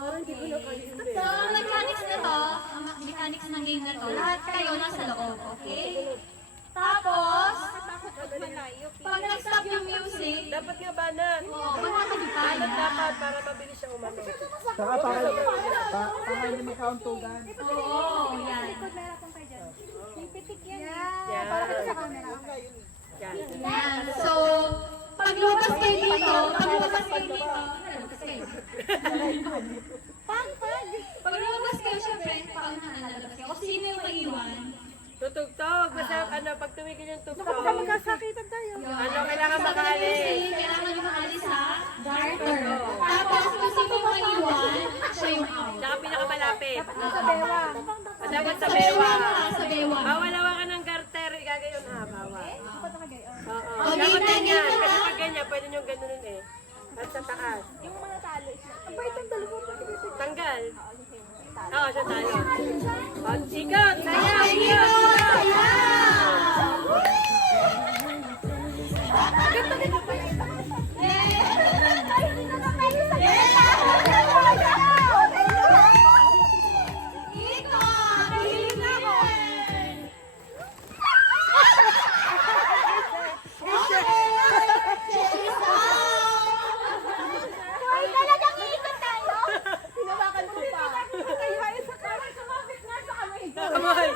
So, ang mechanics na to, ang mechanics ng game na to, lahat kayo nasa loob, okay? Tapos, pag nag-stop yung music, Dapat nga banat. banatan yung tayo. Banat dapat para mabilis siya umano. Saka para hindi makauntugan. Oo, yan. Yan. Yan. So, pag lumabas kayo dito, pag lumabas kayo dito, pag lumabas kayo, syempre, paunahan na lalabas kayo. Kasi sino yung maiwan? Tutugtog. Basta pag tumigil yung tugtog. Magkasakitan tayo. Kailangan makaalis. Kailangan nyo makaalis sa garter. Tapos, kung sino yung maiwan, siya yung out. Tsaka pinakamalapit. Sa bewa. Dapat sa bewa. Sa bewa. Bawal-awa ka ng garter. Gagayon ha, bawal. Oo. O, Dapat ganyan, ganyan. ganyan, Kasi ha? pag ganyan, pwede nyo ganunin eh. At sa taas. Tanggal. Oo, siya tayo. O, ikot! Sayaw! Ikot! Kamay!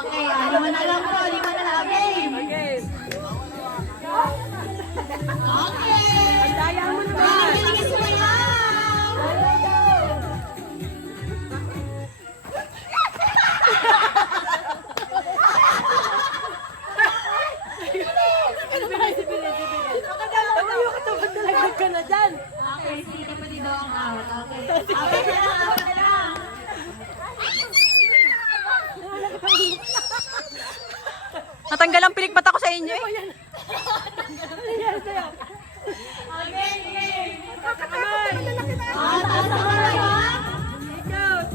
Okay, lima na lang po, lima na lang game. Okay. Okay. Ang daya mo Wow, naman. galing sumayaw. Tawayo ka to, ba't nalaglag ka na dyan? Okay, sige pa dito ang out. Okay. Okay na lang, okay na lang. Natanggal ang pilik mata ko sa inyo eh. Okay, game. Kamay! Taas ang kamay, ha? Ikot!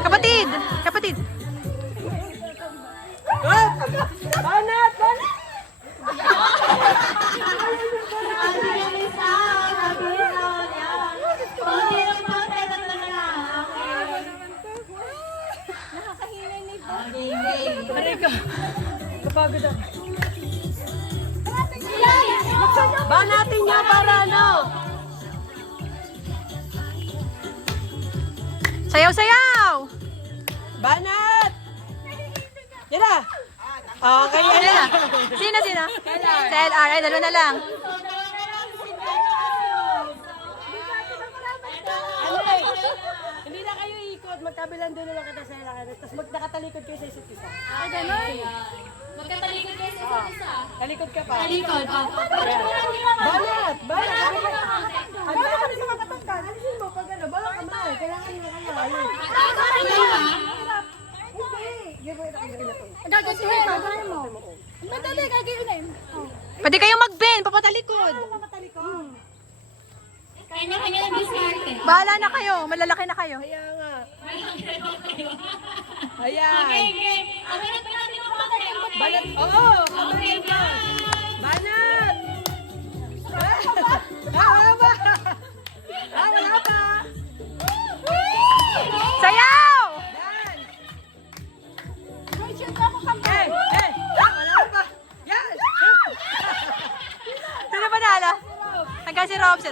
Kapatid! Kapatid! Banat! Banat! Abilis out, abilis out. Yan. Konti lang po, tatlo na lang. Okay. Okay, game. Aray ko. Kapagod ako. Yan. Banatin niya para ano? Sayaw-sayaw! Banat! Yan na! Okay, yan Sino na. na? Sino? Sa LR. Ay, dalawa na lang. Hindi na kayo ikot. Magkabilang dulo lang kita sa ilangan. Tapos nakatalikod kayo sa isa't isa. Magkatalikod kayo sa isa't isa. Talikod ka pa. Talikod. Banat! Banat! Ang dami kami sa kapatanggal. Alisin mo pag ano, bawang kamay. Kailangan nyo kaya. Gagasihin ka, gawin mo. Madali, gagawin mo. Pwede kayong mag-bend, papatalikod. Kanya-kanya ng diskarte. Bahala na kayo, malalaki na kayo. Kaya nga. Ayan. Okay. Aminat pa natin ang konti. Okay. Banat! Oo! Kamay ka! Banat! Wala pa! Wala pa! Sayaw! Yan! Wala pa! Yan! Sino panalo? Hanggang si Robs.